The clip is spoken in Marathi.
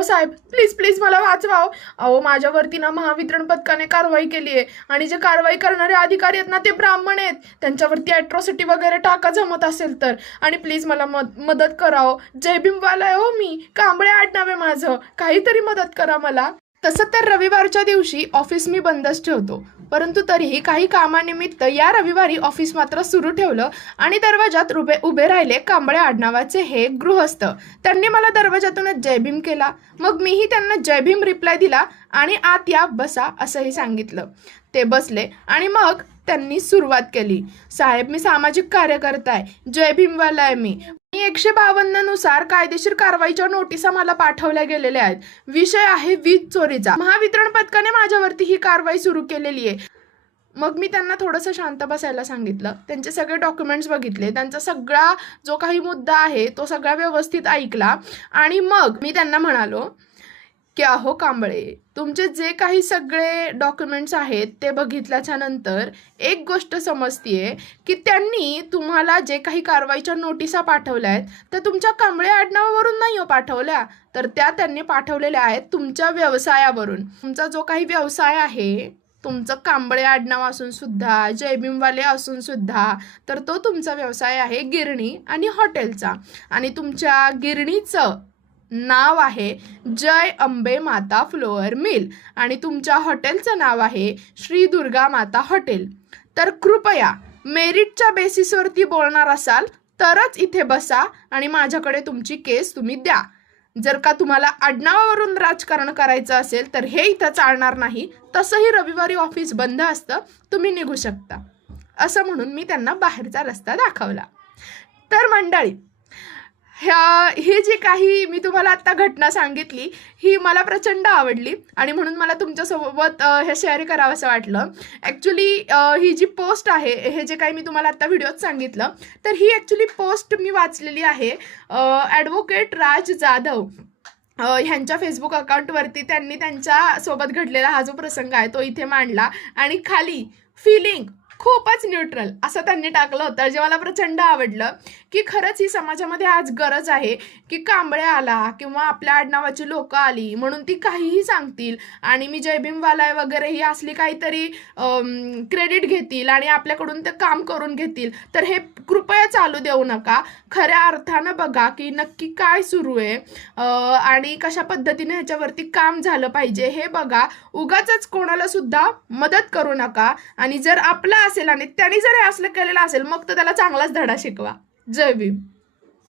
अहो साहेब, प्लीज प्लीज मला वाचवा. अहो माझ्यावरती ना महावितरण पथकाने कारवाई केली आहे आणि जे कारवाई करणारे अधिकारी आहेत ना ते ब्राह्मण आहेत. त्यांच्यावरती अॅट्रॉसिटी वगैरे टाका जमत असेल तर. आणि प्लीज मला मदत करा. जय भीमवाला आहे हो मी, कांबळे आडनाव आहे माझं. काहीतरी मदत करा मला. तसं तर रविवारच्या दिवशी ऑफिस मी बंदच ठेवतो, परंतु तरीही काही कामानिमित्त या रविवारी ऑफिस मात्र सुरू ठेवलं आणि दरवाजात उभे राहिले कांबळे आडनावाचे हे गृहस्थ. त्यांनी मला दरवाजातूनच जय भीम केला. मग मीही त्यांना जय भीम रिप्लाय दिला आणि आत या बसा असंही सांगितलं. ते बसले आणि मग त्यांनी सुरुवात केली. साहेब, मी सामाजिक कार्यकर्ता आहे, जय भीमवाला आहे मी. 152 नुसार कायदेशीर कारवाईच्या नोटिसा मला पाठवल्या गेलेल्या आहेत. विषय आहे वीज चोरीचा. महावितरण पथकाने माझ्यावरती ही कारवाई सुरू केलेली आहे. मग मी त्यांना थोडंसं शांत बसायला सांगितलं. त्यांचे सगळे डॉक्युमेंट्स बघितले, त्यांचा सगळा जो काही मुद्दा आहे तो सगळा व्यवस्थित ऐकला आणि मग मी त्यांना म्हणालो की अहो कांबळे, तुमचे जे काही सगळे डॉक्युमेंट्स आहेत ते बघितल्याच्या नंतर एक गोष्ट समजतीये की त्यांनी तुम्हाला जे काही कारवाईच्या नोटिसा पाठवल्या आहेत त्या तुमच्या कांबळे आडनावावरून नाही हो पाठवल्या, तर त्या त्यांनी पाठवलेल्या आहेत तुमच्या व्यवसायावरून. तुमचा जो काही व्यवसाय आहे, तुमचं कांबळे आडनाव असून सुद्धा, जय भीमवाले असून सुद्धा, तर तो तुमचा व्यवसाय आहे गिरणी आणि हॉटेलचा. आणि तुमच्या गिरणीचं नाव आहे जय अंबे माता फ्लोअर मिल आणि तुमच्या हॉटेलचं नाव आहे श्री दुर्गा माता हॉटेल. तर कृपया मेरिटच्या बेसिसवरती बोलणार असाल तरच इथे बसा आणि माझ्याकडे तुमची केस तुम्ही द्या. जर का तुम्हाला आडनावावरून राजकारण करायचं असेल तर हे इथं चालणार नाही. तसंही रविवारी ऑफिस बंद असतं, तुम्ही निघू शकता, असं म्हणून मी त्यांना बाहेरचा रस्ता दाखवला. तर मंडळी, ही जी काही मी तुम्हाला आत्ता घटना सांगितली ही मला प्रचंड आवडली आणि म्हणून मला तुमच्यासोबत हे शेअर करावं असं वाटलं. ॲक्च्युली ही जी पोस्ट आहे, हे जे काही मी तुम्हाला आत्ता व्हिडिओत सांगितलं, तर ही ॲक्च्युली पोस्ट मी वाचलेली आहे ॲडव्होकेट राज जाधव ह्यांच्या फेसबुक अकाउंटवरती. त्यांनी त्यांच्यासोबत घडलेला हा जो प्रसंग आहे तो इथे मांडला आणि खाली फिलिंग खूपच न्यूट्रल असं त्यांनी टाकलं होतं, जे मला प्रचंड आवडलं की खरंच ही समाजामध्ये आज गरज आहे की कांबळे आला किंवा आपल्या आडनावाची लोकं आली म्हणून ती काहीही सांगतील आणि मी जय भीमवाला आहे वगैरे ही असली काहीतरी क्रेडिट घेतील आणि आपल्याकडून ते काम करून घेतील. तर हे कृपया चालू देऊ नका. खऱ्या अर्थानं बघा की नक्की काय सुरू आहे आणि कशा पद्धतीने ह्याच्यावरती काम झालं पाहिजे हे बघा. उगाचच कोणाला सुद्धा मदत करू नका आणि जर आपला असेल आणि त्यांनी जर हे असलं केलेलं असेल मग तर त्याला चांगलाच धडा शिकवा. जय भीम.